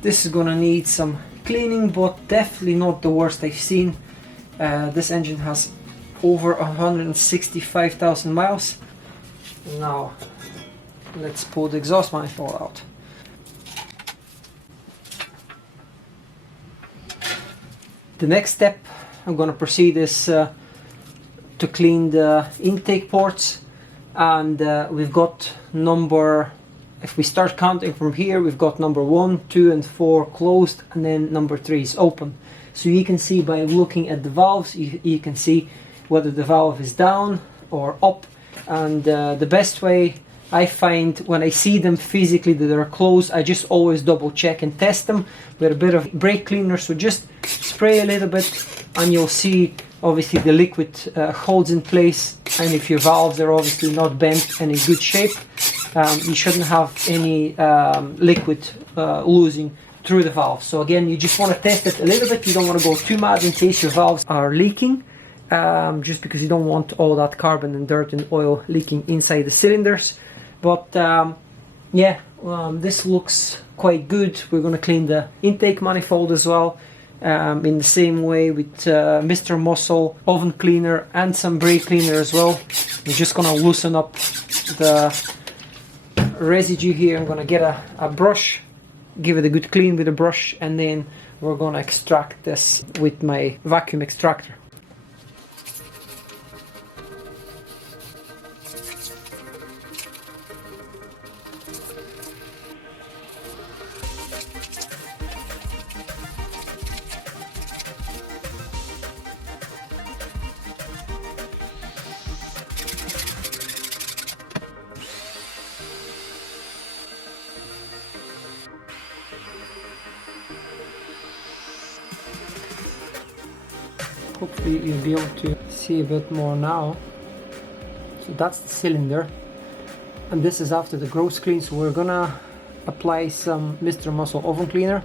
This is gonna need some cleaning, but definitely not the worst I've seen. This engine has over 165,000 miles. Now let's pull the exhaust manifold out. The next step I'm gonna proceed is to clean the intake ports, and we've got number, if we start counting from here, we've got number 1, 2 and 4 closed, and then number 3 is open. So you can see by looking at the valves, you can see whether the valve is down or up. And the best way I find, when I see them physically that they're closed, I just always double check and test them with a bit of brake cleaner. So just spray a little bit and you'll see obviously the liquid holds in place, and if your valves are obviously not bent and in good shape, you shouldn't have any liquid losing through the valve. So again, you just want to test it a little bit. You don't want to go too mad in case your valves are leaking, just because you don't want all that carbon and dirt and oil leaking inside the cylinders. But yeah, this looks quite good. We're going to clean the intake manifold as well, in the same way with Mr. Muscle oven cleaner and some brake cleaner as well. We're just going to loosen up the residue here. I'm going to get a brush, give it a good clean with a brush, and then we're going to extract this with my vacuum extractor. Hopefully you'll be able to see a bit more now. So that's the cylinder, and this is after the gross clean. So we're gonna apply some Mr. Muscle oven cleaner,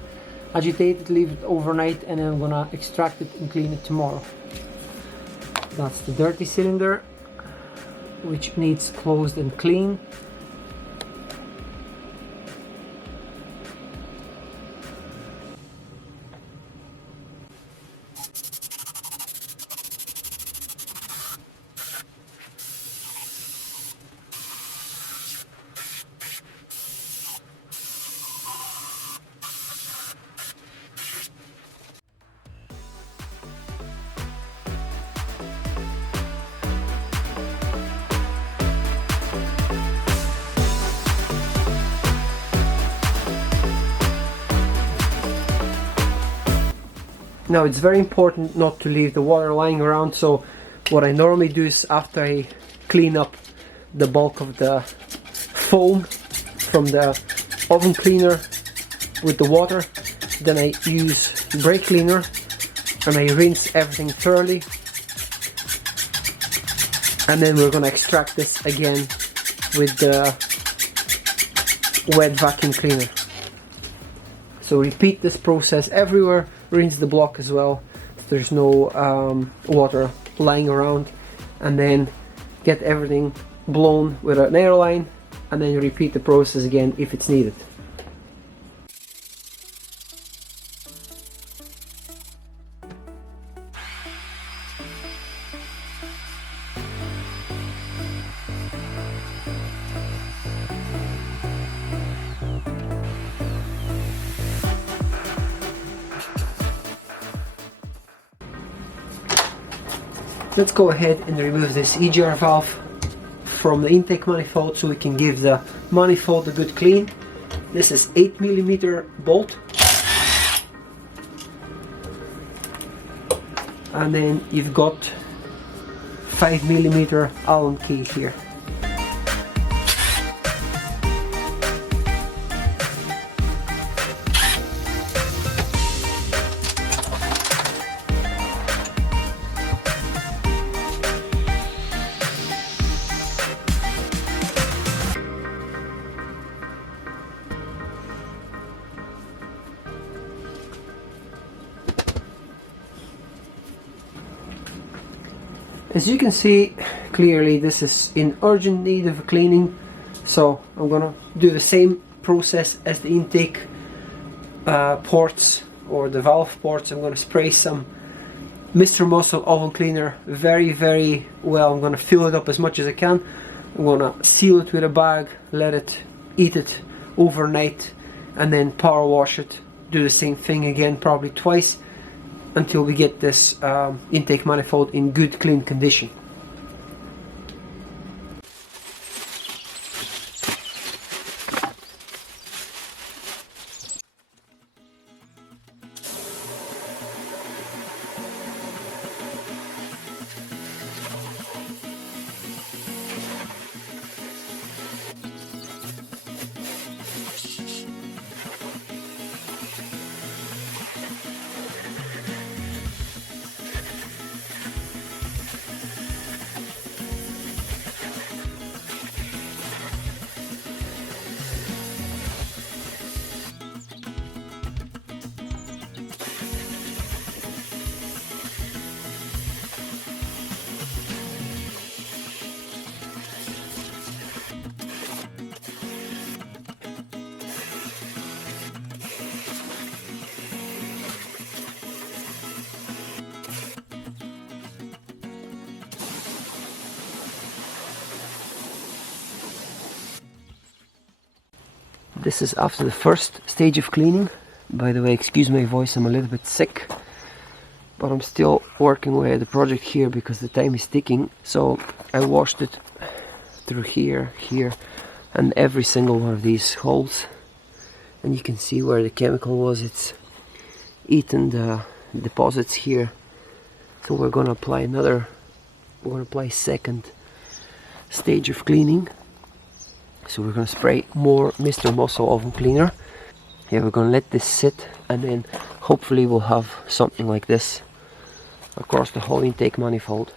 agitate it, leave it overnight, and then I'm gonna extract it and clean it tomorrow. That's the dirty cylinder, which needs closed and clean. Now it's very important not to leave the water lying around, so what I normally do is, after I clean up the bulk of the foam from the oven cleaner with the water, then I use brake cleaner and I rinse everything thoroughly, and then we're going to extract this again with the wet vacuum cleaner. So repeat this process everywhere. Rinse the block as well, so there's no water lying around, and then get everything blown with an air line, and then you repeat the process again if it's needed. Let's go ahead and remove this EGR valve from the intake manifold so we can give the manifold a good clean. This is 8mm bolt. And then you've got 5mm Allen key here. As you can see clearly, this is in urgent need of cleaning, so I'm gonna do the same process as the intake ports or the valve ports. I'm gonna spray some Mr. Muscle oven cleaner very well. I'm gonna fill it up as much as I can. I'm gonna seal it with a bag, let it eat it overnight, and then power wash it. Do the same thing again, probably twice, until we get this intake manifold in good clean condition. This is after the first stage of cleaning. By the way, excuse my voice, I'm a little bit sick, but I'm still working away at the project here because the time is ticking. So I washed it through here, and every single one of these holes, and you can see where the chemical was. It's eaten the deposits here. So we're gonna apply second stage of cleaning. So we're going to spray more Mr. Muscle oven cleaner. Here we're going to let this sit, and then hopefully we'll have something like this across the whole intake manifold.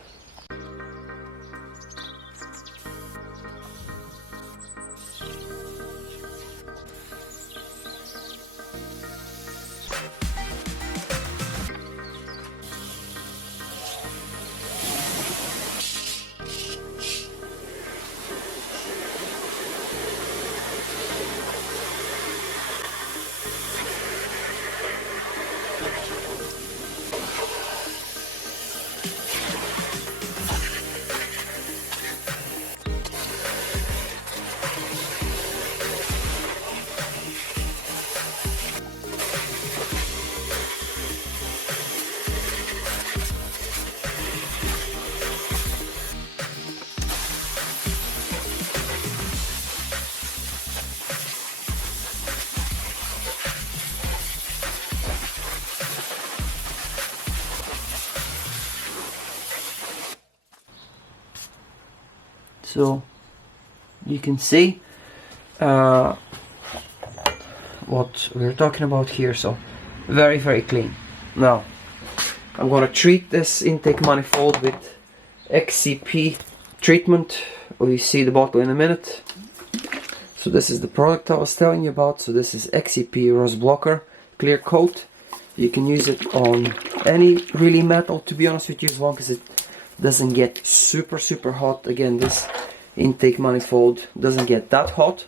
So you can see what we're talking about here. So very clean. Now I'm gonna treat this intake manifold with XCP treatment. We see the bottle in a minute. So this is the product I was telling you about. So this is XCP rust blocker clear coat. You can use it on any really metal, to be honest with you, as long as it doesn't get super hot. Again, this intake manifold doesn't get that hot.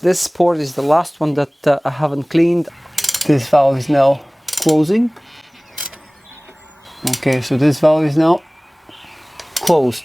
This port is the last one that I haven't cleaned. This valve is now closing. Okay, so this valve is now closed.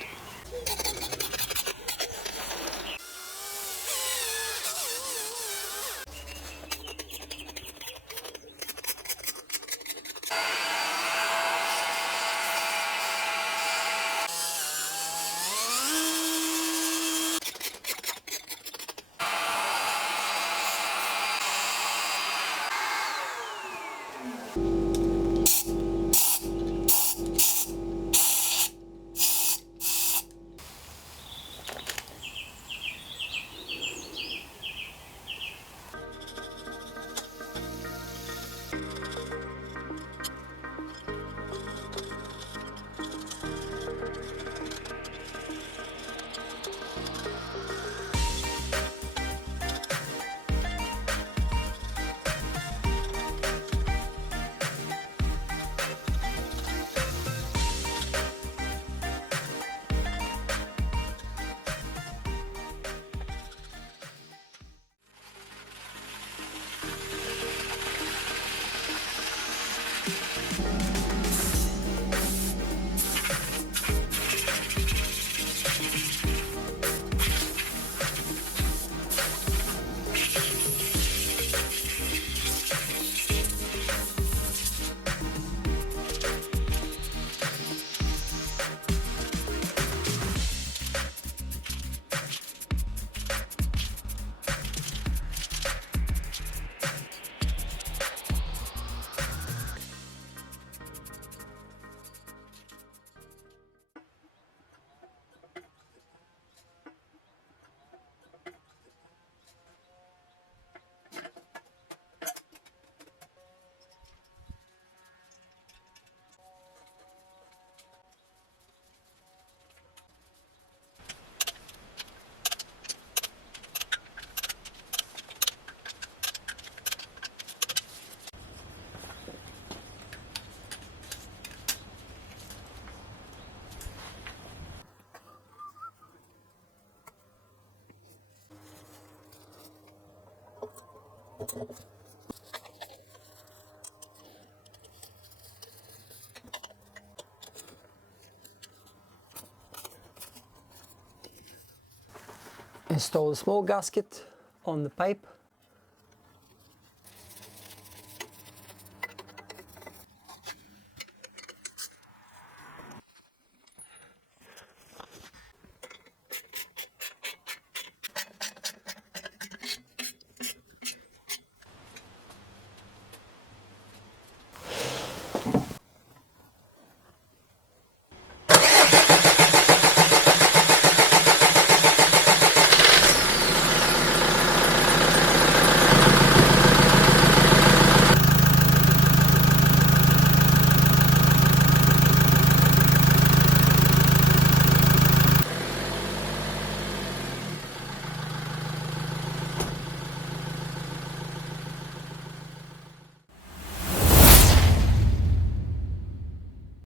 Install the small gasket on the pipe.